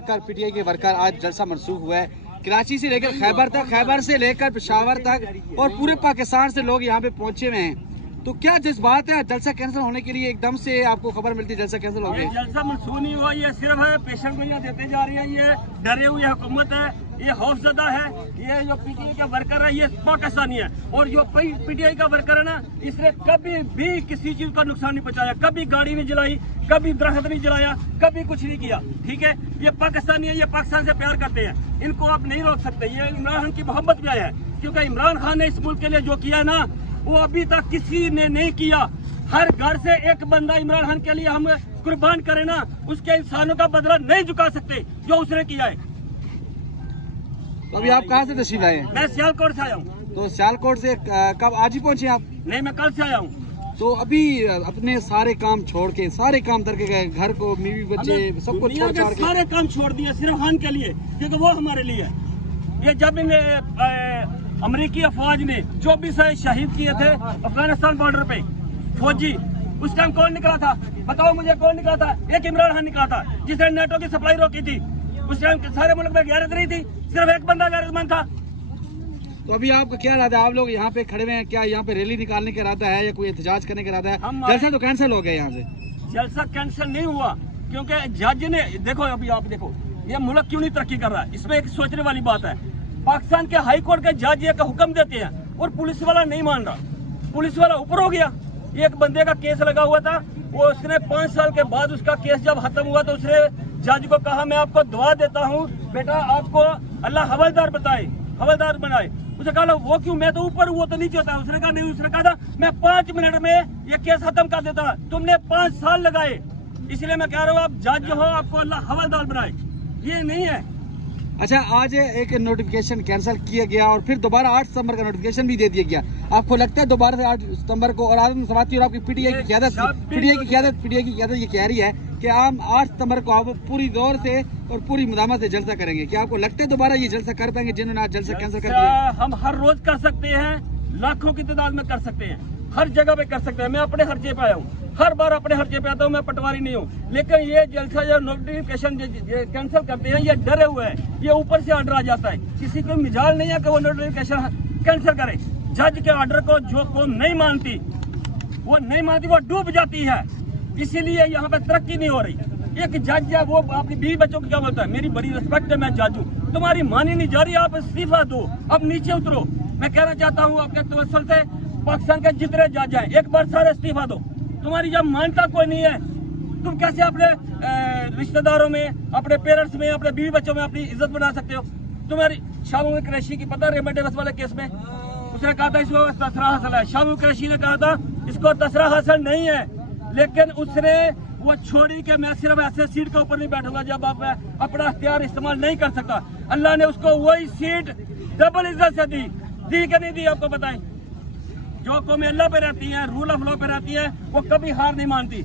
P T I के worker आज जलसा मनसूख हुआ है। कराची से लेकर खैबर तक, खैबर से लेकर पेशावर तक और पूरे पाकिस्तान से लोग यहाँ पे पहुंचे हुए हैं। तो क्या जज्बात है जलसा कैंसिल होने के लिए? एकदम से आपको खबर मिलती है जलसा कैंसिल हो गया? जलसा मनसूख नहीं हुआ, ये सिर्फ है पेशेंट को यहाँ देते जा रही है। ये डरे हुए हुकूमत है, ये खौफजदा है। ये जो पीटीआई का वर्कर है ये पाकिस्तानी है, और जो पीटीआई का वर्कर है ना, इसने कभी भी किसी चीज का नुकसान नहीं पहुंचाया, कभी गाड़ी नहीं जलाई, कभी दरख्त नहीं जलाया, कभी कुछ नहीं किया। ठीक है, ये पाकिस्तानी है, ये पाकिस्तान से प्यार करते हैं, इनको आप नहीं रोक सकते। ये इमरान खान की मोहब्बत भी है, क्योंकि इमरान खान ने इस मुल्क के लिए जो किया है ना, वो अभी तक किसी ने नहीं किया। हर घर से एक बंदा इमरान खान के लिए हम कुर्बान करें ना, उसके इंसानों का बदला नहीं चुका सकते जो उसने किया है। तो अभी आप कहाँ से तशरीफ लाए हैं? मैं सियालकोट से आया हूँ। तो सियालकोट से कब आज ही पहुंचे आप? नहीं, मैं कल से आया हूँ। तो अभी अपने सारे काम छोड़ के, सारे काम करके गए, घर को, बीवी बच्चे सबको छोड़ छाड़ के सारे काम छोड़ दिए सिर्फ खान के लिए, क्योंकि वो हमारे लिए है। ये जब अमेरिकी अफवाज ने 24 शहीद किए थे अफगानिस्तान बॉर्डर पे फौजी, उस टाइम कौन निकला था? बताओ मुझे, कौन निकला था? एक इमरान खान निकला था, जिसने नेटो की सप्लाई रोकी थी। उस टाइम सारे मुल्क में गैरत नहीं थी, सिर्फ एक बंदा गैरतमंद था। तो अभी आपका क्या इरादा है? आप लोग यहाँ पे खड़े हुए हैं, क्या यहाँ पे रैली निकालने का इरादा है या कोई एहतजाज करने का इरादा है? जलसा तो कैंसिल हो गया यहाँ से। जलसा कैंसिल नहीं हुआ, क्योंकि जज ने, देखो अभी आप देखो ये मुल्क क्यों नहीं तरक्की कर रहा है, इसमें एक सोचने वाली बात है। पाकिस्तान के हाई कोर्ट के जज ये का हुक्म देते हैं और पुलिस वाला नहीं मान रहा, पुलिस वाला ऊपर हो गया। एक बंदे का केस लगा हुआ था, वो उसने 5 साल के बाद उसका केस जब खत्म हुआ तो उसने जज को कहा, मैं आपको दुआ देता हूँ बेटा, आपको अल्लाह हवलदार बताए, हवलदार बनाए। उसने कहा वो क्यों, मैं तो ऊपर, वो तो नीचे होता है। उसने कहा नहीं, उसने कहा था मैं 5 मिनट में ये केस खत्म कर देता, तुमने 5 साल लगाए। इसलिए मैं कह रहा हूँ आप जज जो हो, आपको अल्लाह हवलदार बनाए, ये नहीं है। अच्छा, आज एक नोटिफिकेशन कैंसिल किया गया और फिर दोबारा 8 सितंबर का नोटिफिकेशन भी दे दिया गया। आपको लगता है दोबारा से 8 सितंबर को? और आदम समाती और आपकी पीटीआई की क़यादत ये कह रही है कि हम 8 सितंबर को आप पूरी दौर से और पूरी मुदामत से जलसा करेंगे। क्या आपको लगता है दोबारा ये जलसा कर पाएंगे जिन्होंने आज जलसा कैंसिल कर दिया? हम हर रोज कर सकते हैं, लाखों की तादाद में कर सकते हैं, हर जगह पे कर सकते हैं। मैं अपने खर्चे पे आया हूँ, हर बार अपने खर्चे पे आता हूँ, मैं पटवारी नहीं हूँ। लेकिन ये जलसा या नोटिफिकेशन कैंसिल करते हैं, ये डरे हुए हैं, ये ऊपर से ऑर्डर आ जाता है। किसी को मिजाल नहीं है कि वो नोटिफिकेशन कैंसिल करे। जज के ऑर्डर को जो कौम नहीं मानती, वो डूब जाती है। इसीलिए यहाँ पे तरक्की नहीं हो रही। एक जज है, वो अपनी बीवी बच्चों को क्या बोलता है, मेरी बड़ी रिस्पेक्ट है, मैं जज हूँ, तुम्हारी मानी नहीं जा रही, आप इस्तीफा दो, अब नीचे उतरो। मैं कहना चाहता हूँ आपके तवस्सुल से, पाकिस्तान के जितने जज हैं एक बार सारे इस्तीफा दो। तुम्हारी जब मानता कोई नहीं है, तुम कैसे अपने रिश्तेदारों में, अपने पेरेंट्स में, अपने बीवी बच्चों में अपनी इज्जत बना सकते हो? तुम्हारी शामू कुरैशी की पता, रेमडेवस वाले केस में उसने कहा था इसको तसरा हासिल है, शामू कुरैशी ने कहा था इसको तसरा हासिल नहीं है, लेकिन उसने वो छोड़ी कि मैं सिर्फ ऐसे सीट के ऊपर नहीं बैठूंगा जब आप अपना अख्तियार इस्तेमाल नहीं कर सकता। अल्लाह ने उसको वही सीट डबल इज्जत से दी कि नहीं दी? आपको बताएं, जो कौमें अल्लाह पे रहती हैं, रूल ऑफ लॉ पे रहती है, वो कभी हार नहीं मानती।